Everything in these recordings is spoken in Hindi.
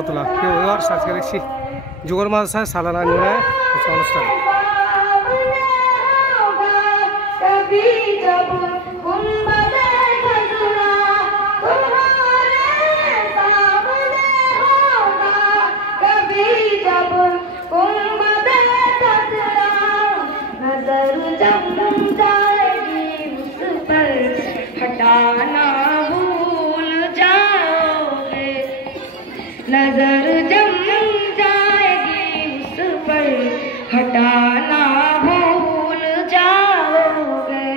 প্রিয় ভিউয়ার্স, আজকে দেখছি যুগল মাদ্রাসায় সালানা নির্ণয় অনুষ্ঠান। हटाना भूल जाओगे, नजर जम जाएगी उस पर हटाना भूल जाओगे।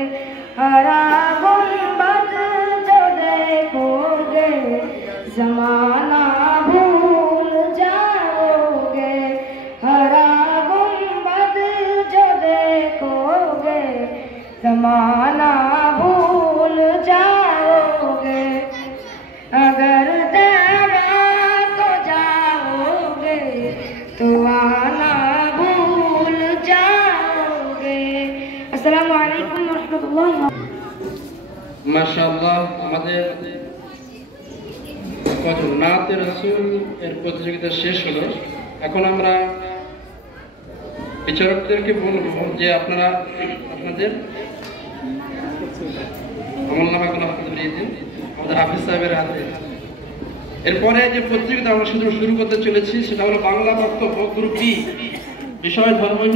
हरा गुंबद जो देखोगे जमाना भूल जाओगे। हरा गुंबद जो देखोगे जमाना भूल जाओगे। अगर देवा तो जाओगे तो आना भूल जाओगे। अस्सलामु अलैकुम व रहमतुल्लाहि। माशाअल्लाह, আমাদের কত নাতে রাসূল এর প্রতিযোগিতা শেষ হলো। এখন আমরা বিচারকদেরকে বলবো যে আপনারা আপনাদের আমলনামাগুলো আপনাদের দিয়ে দিন আমাদের হাফিজ সাহেবের হাতে। এরপরে যে প্রতিযোগিতা আমরা শুরু করতে চলেছি সেটা হলো বাংলা বক্তব্য গ্রুপ বি, বিষয় ধর্ম।